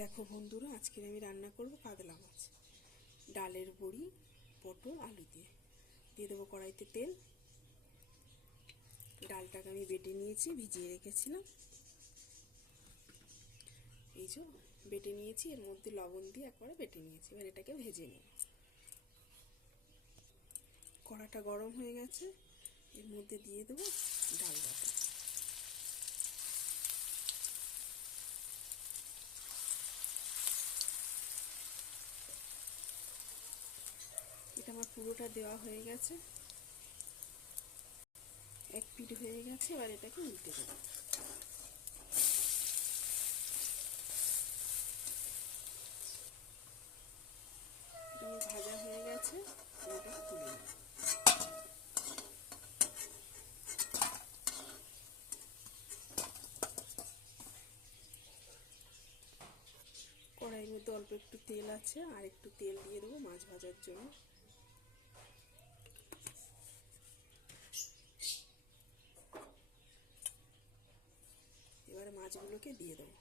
দেখো বন্ধুরা, আজকে আমি রান্না করব কাতলা মাছ, ডালের বড়ি, পটল আলু দিয়ে। দিয়ে দেবো কড়াইতে তেল। ডালটাকে আমি বেটে নিয়েছি, ভিজিয়ে রেখেছিলাম। এই যে বেটে নিয়েছি, এর মধ্যে লবণ দিয়ে একবারে বেটে নিয়েছি। এবার এটাকে ভেজে নেব। কড়াটা গরম হয়ে গেছে, এর মধ্যে দিয়ে দেবো ডাল বাটা। এটা আমার পুরোটা দেওয়া হয়ে গেছে, এক পিঠ হয়ে গেছে। এবার এটাকে উল্টে দেবো। এটা ভাজা হয়ে গেছে, এটা তুলে নেব। কড়াইয়ের মধ্যে অল্প একটু তেল আছে, আর একটু তেল দিয়ে দেবো মাছ ভাজার জন্য। এবারে মাছগুলোকে দিয়ে দেবো।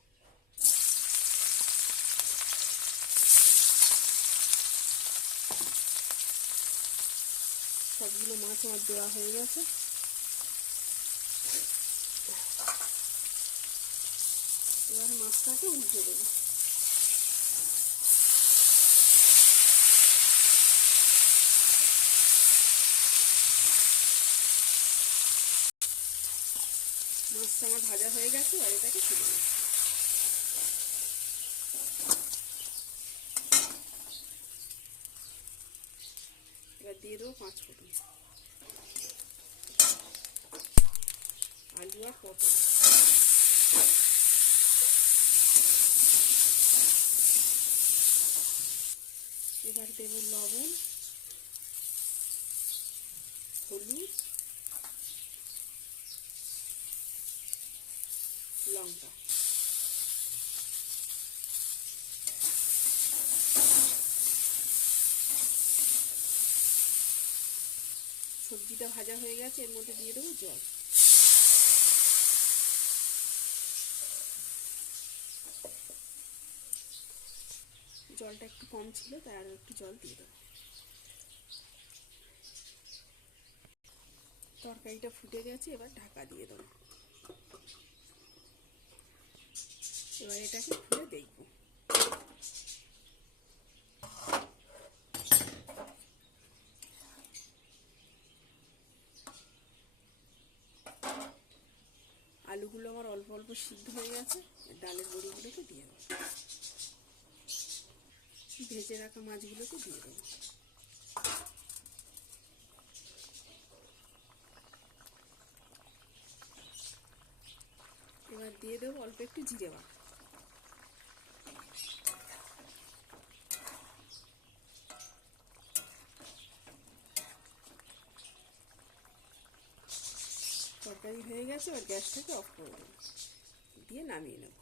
সবগুলো মাছ আমার দেওয়া হয়ে গেছে। এবারে মাছটাকে উল্টে দেবো। মাছটা আমার ভাজা হয়ে গেছে, আর এটাকে তুলে নেব। এবার দিয়ে দেবো 5 ফোঁটা আলু আর পটল। এবার দেবো লবণ, হলুদ, লঙ্কা। সবজিটা ভাজা হয়ে গেছে, এর মধ্যে দিয়ে দেবো জল। জলটা একটু কম ছিল, তাই আরও একটু জল দিয়ে দেবো। তরকারিটা ফুটে গেছে, এবার ঢাকা দিয়ে দেবো। এবার এটাকে খুলে দেখবো। আলুগুলো আমার অল্প অল্প সিদ্ধ হয়ে গেছে। ডালের বড়িগুলোকে দিয়ে দেবো। ভেজে রাখা মাছগুলোকে দিয়ে দেবো। এবার দিয়ে দেবো অল্প একটু জিরে বাটা। তরকারি হয়ে গেছে, এবার গ্যাসটাকে অফ করে দেবো, দিয়ে নামিয়ে নেব।